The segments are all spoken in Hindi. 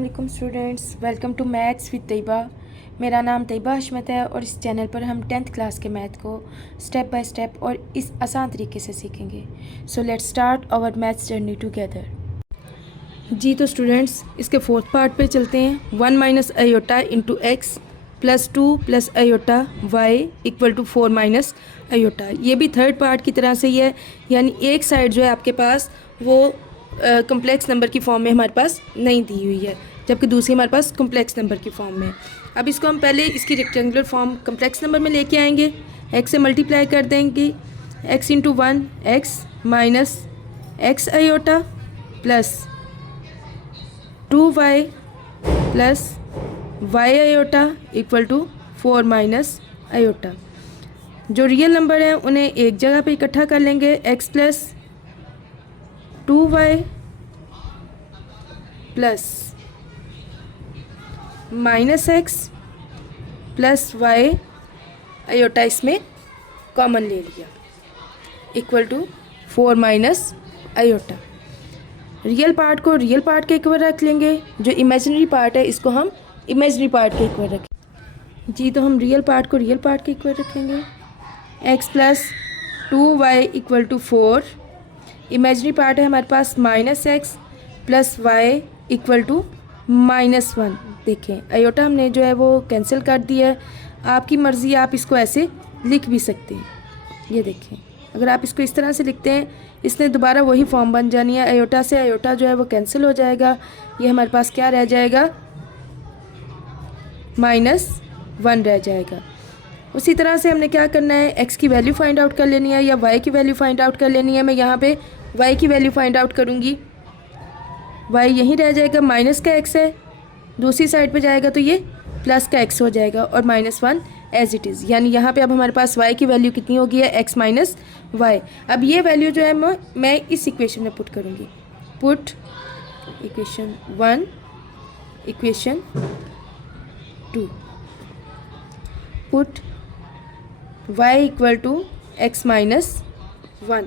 अस्सलाम वालेकुम students, welcome to maths with Tayyaba. मेरा नाम तैयबा हशमत है और इस चैनल पर हम 10th क्लास के मैथ को स्टेप बाय स्टेप और इस आसान तरीके से सीखेंगे। So let's start our maths journey together. जी तो स्टूडेंट्स, इसके फोर्थ पार्ट पे चलते हैं। 1 minus iota into x plus 2 plus iota y equal to 4 minus iota. ये भी थर्ड पार्ट की तरह से ही है, यानी एक साइड जो है आपके पास वो कम्प्लेक्स नंबर की फॉर्म में हमारे पास नहीं दी हुई है, जबकि दूसरी हमारे पास कम्प्लेक्स नंबर की फॉर्म में। अब इसको हम पहले इसकी रेक्टेंगुलर फॉर्म कम्प्लेक्स नंबर में लेके आएंगे। एक्स से मल्टीप्लाई कर देंगे, x into 1 x minus x iota plus 2y plus y iota equal to 4 minus iota. जो रियल नंबर हैं उन्हें एक जगह पे इकट्ठा कर लेंगे। X plus 2y plus minus x plus y iota इसमें कॉमन ले लिया equal to 4 minus iota. Real part को रियल पार्ट के इक्वल रख लेंगे, जो इमेजिनरी पार्ट है इसको हम इमेजिनरी पार्ट के इक्वल रखेंगे। जी तो हम रियल पार्ट को रियल पार्ट के इक्वल रखेंगे। X plus 2y equal to 4, imaginary part है हमारे पास minus x plus y equal to -1। देखें आयोटा हमने जो है वो कैंसिल कर दिया है। आपकी मर्ज़ी, आप इसको ऐसे लिख भी सकते हैं। ये देखें, अगर आप इसको इस तरह से लिखते हैं इसने दोबारा वही फॉर्म बन जानी है। आयोटा से आयोटा जो है वो कैंसिल हो जाएगा। ये हमारे पास क्या रह जाएगा, -1 रह जाएगा। उसी तरह से हमने क्या करना है, x की वैल्यू फाइंड आउट कर लेनी है या y की वैल्यू फाइंड आउट कर लेनी है। मैं यहाँ पे y की वैल्यू फाइंड आउट करूँगी। y यहीं रह जाएगा, माइनस का x है, दूसरी साइड पे जाएगा तो ये प्लस का x हो जाएगा और -1 एज इट इज़। यानी यहाँ पे अब हमारे पास y की वैल्यू कितनी होगी है, x माइनस वाई। अब ये वैल्यू जो है मैं इस इक्वेशन में पुट करूँगी। Put equation 1 equation 2 put y equal to x minus 1।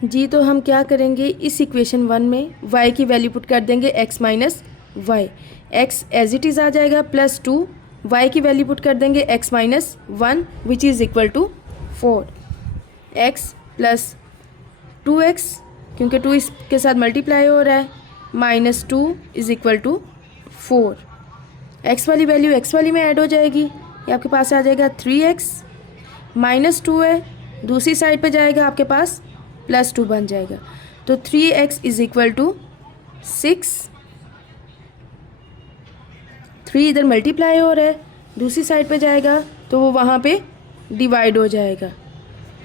जी तो हम क्या करेंगे, इस इक्वेशन 1 में y की वैल्यू पुट कर देंगे x minus y. x as it is आ जाएगा प्लस 2, y की वैल्यू पुट कर देंगे x minus 1 which is equal to 4। x plus 2x, क्योंकि 2 इसके साथ मल्टीप्लाई हो रहा है, -2 इज़ इक्वल टू 4। x वाली वैल्यू x वाली में ऐड हो जाएगी, ये आपके पास आ जाएगा 3x -2 है, दूसरी साइड पे जाएगा आपके पास +2 बन जाएगा। तो 3x इज़ इक्वल टू 6। 3 इधर मल्टीप्लाई हो रहा है, दूसरी साइड पे जाएगा तो वो वहाँ पे डिवाइड हो जाएगा।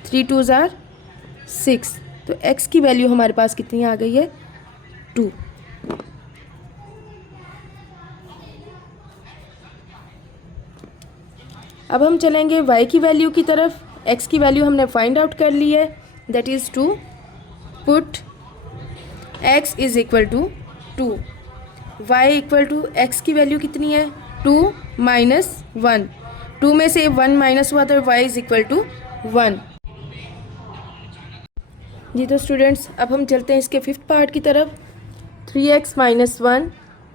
3 2 ज़ार 6। तो x की वैल्यू हमारे पास कितनी आ गई है, 2। अब हम चलेंगे y की वैल्यू की तरफ। x की वैल्यू हमने फाइंड आउट कर ली है, that is 2। Put x is equal to 2, y equal to x की वैल्यू कितनी है, 2 माइनस 1। 2 में से 1 माइनस हुआ तो y इज़ इक्वल टू 1। जी तो स्टूडेंट्स, अब हम चलते हैं इसके फिफ्थ पार्ट की तरफ। 3x minus 1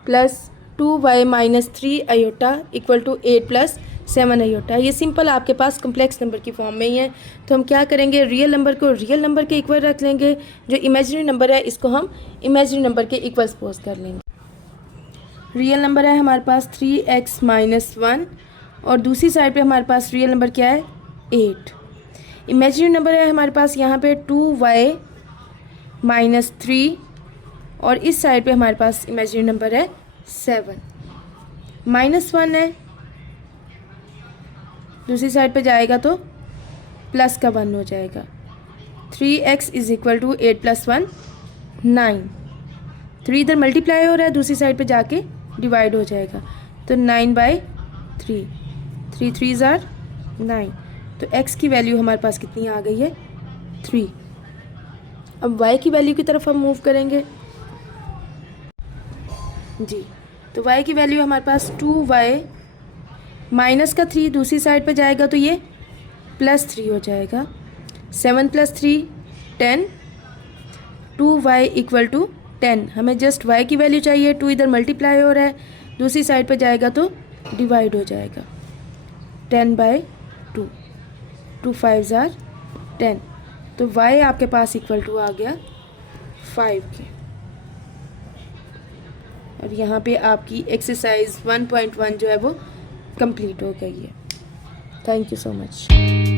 plus 2y minus 3 iota equal to 8 plus 7 iota. ये सिंपल आपके पास कम्प्लेक्स नंबर की फॉर्म में ही है। तो हम क्या करेंगे, रियल नंबर को रियल नंबर के इक्वल रख लेंगे, जो इमेजिनरी नंबर है इसको हम इमेजिनरी नंबर के इक्वल सपोज कर लेंगे। रियल नंबर है हमारे पास 3x माइनस 1 और दूसरी साइड पे हमारे पास रियल नंबर क्या है, 8। इमेजिनरी नंबर है हमारे पास यहाँ पे 2y माइनस 3 और इस साइड पे हमारे पास इमेजिनरी नंबर है 7। -1 है, दूसरी साइड पे जाएगा तो प्लस का 1 हो जाएगा। 3x is equal to 8 plus 1 9। 3 इधर मल्टीप्लाई हो रहा है, दूसरी साइड पे जाके डिवाइड हो जाएगा तो 9/3। 3 3 ज़ार 9। तो x की वैल्यू हमारे पास कितनी आ गई है, 3। अब y की वैल्यू की तरफ हम मूव करेंगे। जी तो y की वैल्यू हमारे पास 2y माइनस का 3 दूसरी साइड पे जाएगा तो ये +3 हो जाएगा। 7 + 3 10, 2y इक्वल टू 10, हमें जस्ट y की वैल्यू चाहिए, 2 इधर मल्टीप्लाई हो रहा है, दूसरी साइड पर जाएगा तो डिवाइड हो जाएगा, 10/2, 2 5s are 10, तो y आपके पास इक्वल टू आ गया 5 के। और यहाँ पे आपकी एक्सरसाइज 1.1 जो है वो कंप्लीट हो गई है। Thank you so much.